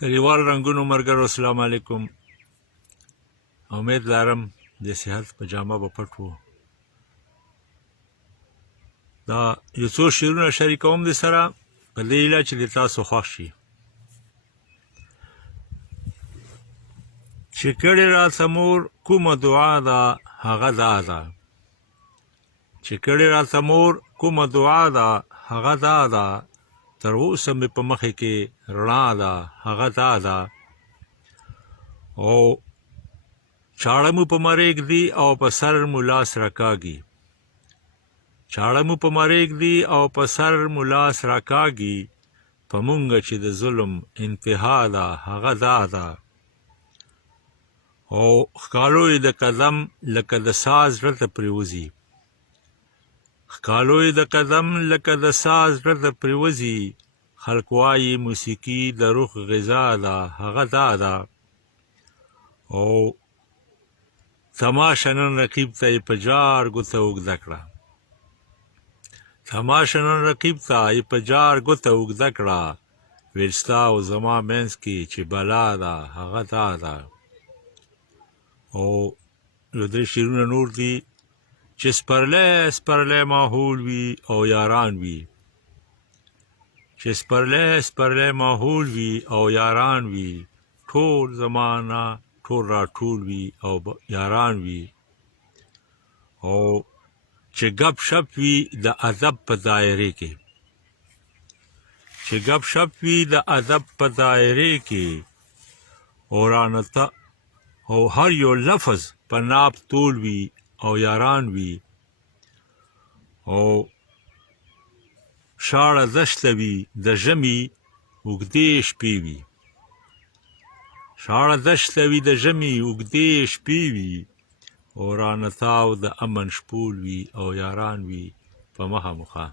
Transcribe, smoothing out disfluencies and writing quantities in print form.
کلیوال رنګونو ملګرو السلام علیکم. امید لرم د صحت په جامه به پټ وو. دا یو څو شعرونه شریکوم د سره په دې هیله چې د تاسو خوښ شي. چې کړې راته مور کومه دعا ده هغه دا ده، چې کړې راته مور کومه دعا ده هغه دا ده، تر اوسه مې په مخې کې رڼا ده هغه دا ده. او چاړه مو په مرګ دی او په سر مو لاس راکاږي، چاړه مو په مرګ دی او په سر مو لاس راکاږي، په مونږه چې د ظلم انتها ده هغه دا ده. او ښکالو یې د قدم لکه د ساز زړه ته پرېوځي، ښکالو یې د قدم لکه د ساز زړه ته پرېوځي، خلک وایي موسیقي د روح غذا ده هغه دا ده. او تماشه نن رقیب ته یې په جار ګوته اوږده کړه، تماشه نن رقیب ته یې په جار ګوته اوږده کړه، ویل ستا او زما منځ کې چې بلا ده هغه دا ده. او یو درې شعرونه نور دي چې سپرلی سپرلی ماحول وي او یاران وي، چې سپرلی سپرلی ماحول وي او یاران وي، ټول زمانه ټول راټول وي او یاران وي. او چې ګپ شپ وي د ادب په دایرې کې، چې ګپ شپ وي د ادب په دایرې کې، او رانه او هر یو لفظ په ناب تول وي او یاران وي. او شاړه دشته وي د ژمي اوږدې شپې وي، شاړه دشته وي د ژمي اوږدې شپې وي، او رانه تاو د امن شپول وي او یاران وي په مخه مخه.